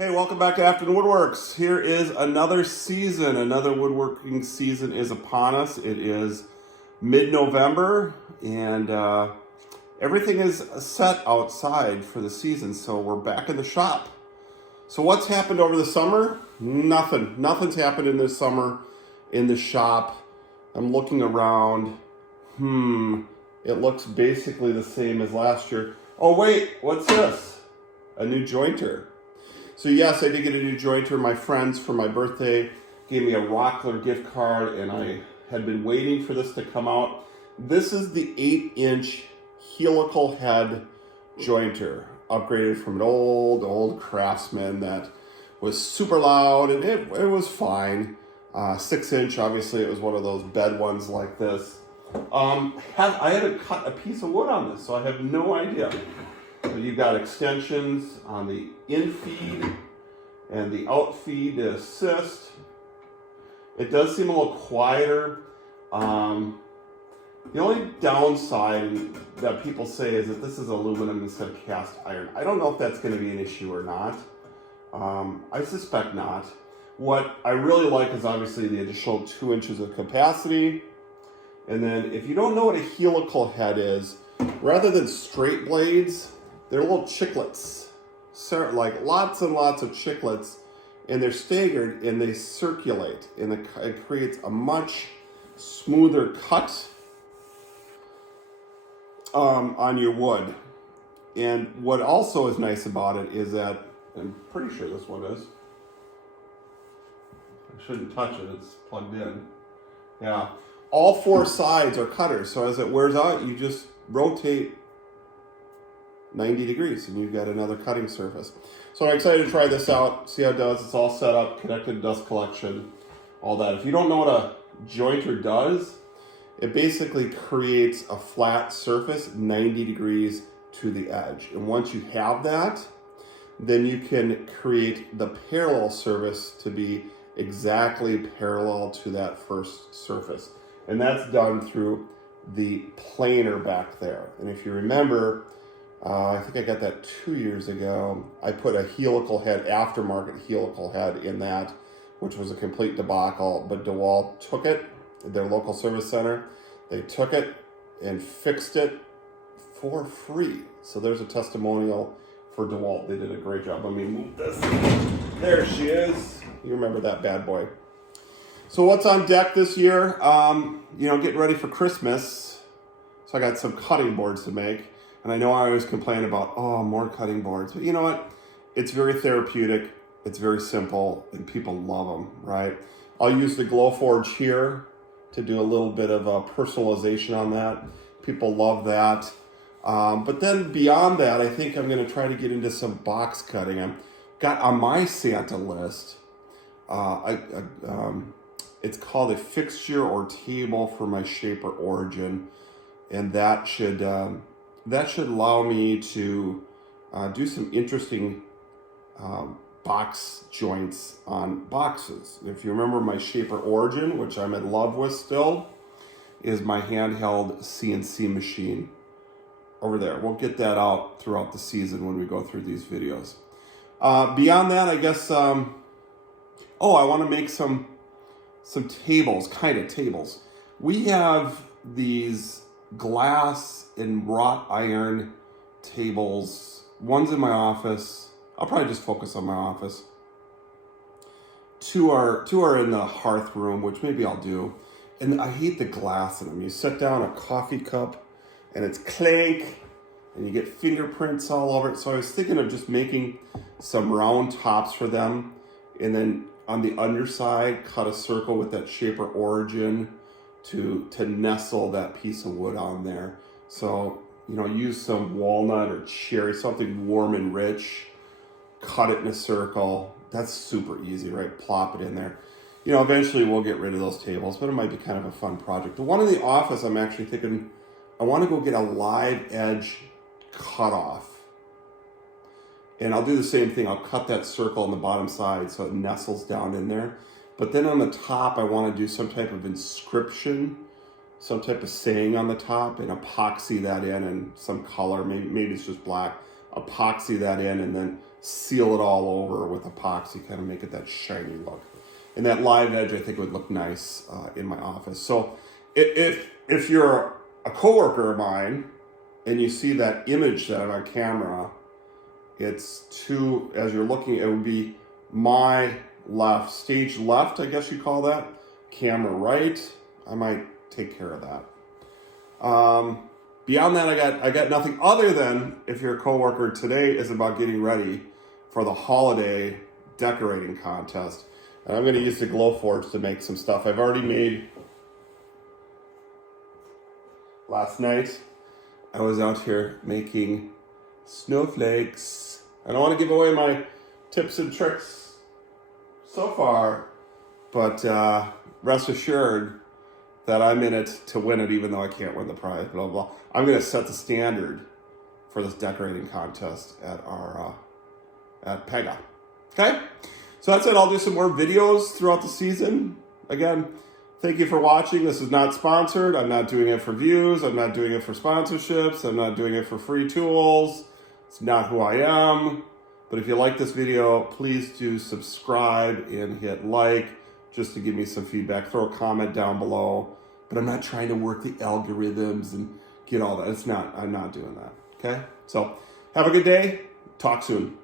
Hey, welcome back to Afternoon Woodworks. Here is another season. Another woodworking season is upon us. It is mid-November and everything is set outside for the season. So we're back in the shop. So what's happened over the summer? Nothing. Nothing's happened in this summer in the shop. I'm looking around. It looks basically the same as last year. Oh wait, what's this? A new jointer. So yes, I did get a new jointer. My friends for my birthday gave me a Rockler gift card and I had been waiting for this to come out. This is the 8-inch helical head jointer, upgraded from an old Craftsman that was super loud and it was fine. 6-inch, obviously it was one of those bed ones like this. I haven't cut a piece of wood on this, so I have no idea. So you've got extensions on the in feed and the out feed to assist. It does seem a little quieter. The only downside that people say is that this is aluminum instead of cast iron. I don't know if that's going to be an issue or not. I suspect not. What I really like is obviously the additional 2 inches of capacity. And then if you don't know what a helical head is, rather than straight blades, they're little chiclets, like lots and lots of chiclets, and they're staggered and they circulate, and it creates a much smoother cut on your wood. And what also is nice about it is that, I'm pretty sure this one is, I shouldn't touch it, it's plugged in. Yeah, all 4 sides are cutters, so as it wears out, you just rotate 90 degrees and you've got another cutting surface. So I'm excited to try this out, see how it does. It's all set up, connected dust collection, all that. If you don't know what a jointer does, it basically creates a flat surface 90 degrees to the edge. And once you have that, then you can create the parallel surface to be exactly parallel to that first surface. And that's done through the planer back there. And if you remember, I think I got that 2 years ago. I put a helical head, aftermarket helical head in that, which was a complete debacle. But DeWalt took it, their local service center, they took it and fixed it for free. So there's a testimonial for DeWalt. They did a great job. Let me move this. There she is. You remember that bad boy. So what's on deck this year? Getting ready for Christmas. So I got some cutting boards to make. And I know I always complain about, more cutting boards. But you know what? It's very therapeutic. It's very simple. And people love them, right? I'll use the Glowforge here to do a little bit of personalization on that. People love that. But then beyond that, I think I'm going to try to get into some box cutting. I've got on my Santa list, it's called a fixture or table for my Shaper Origin. And that should allow me to do some interesting box joints on boxes. If you remember my Shaper Origin, which I'm in love with still, is my handheld CNC machine over there. We'll get that out throughout the season when we go through these videos. Beyond that, I guess, I want to make some tables, kind of tables. We have these glass and wrought iron tables. One's in my office. I'll probably just focus on my office. Two are in the hearth room, which maybe I'll do. And I hate the glass in them. You set down a coffee cup and it's clank and you get fingerprints all over it. So I was thinking of just making some round tops for them, and then on the underside cut a circle with that Shaper Origin to nestle that piece of wood on there. So, use some walnut or cherry, something warm and rich, cut it in a circle. That's super easy, right? Plop it in there. Eventually we'll get rid of those tables, but it might be kind of a fun project. The one in the office, I'm actually thinking, I want to go get a live edge cutoff. And I'll do the same thing. I'll cut that circle on the bottom side so it nestles down in there. But then on the top, I want to do some type of inscription, some type of saying on the top, and epoxy that in, and some color, maybe it's just black. Epoxy that in and then seal it all over with epoxy, kind of make it that shiny look. And that live edge, I think, would look nice in my office. So if you're a coworker of mine and you see that image that I have on camera, it's as you're looking, it would be my left, stage left, I guess you call that, camera right. I might take care of that. Beyond that, I got nothing other than, if you're a coworker, today is about getting ready for the holiday decorating contest. And I'm going to use the Glowforge to make some stuff. I've already made, last night, I was out here making snowflakes. I don't want to give away my tips and tricks so far, but rest assured that I'm in it to win it, even though I can't win the prize, blah, blah, blah. I'm going to set the standard for this decorating contest at our, at Pega. Okay? So that's it. I'll do some more videos throughout the season. Again, thank you for watching. This is not sponsored. I'm not doing it for views. I'm not doing it for sponsorships. I'm not doing it for free tools. It's not who I am. But if you like this video, please do subscribe and hit like, just to give me some feedback. Throw a comment down below. But I'm not trying to work the algorithms and get all that. I'm not doing that. Okay? So have a good day. Talk soon.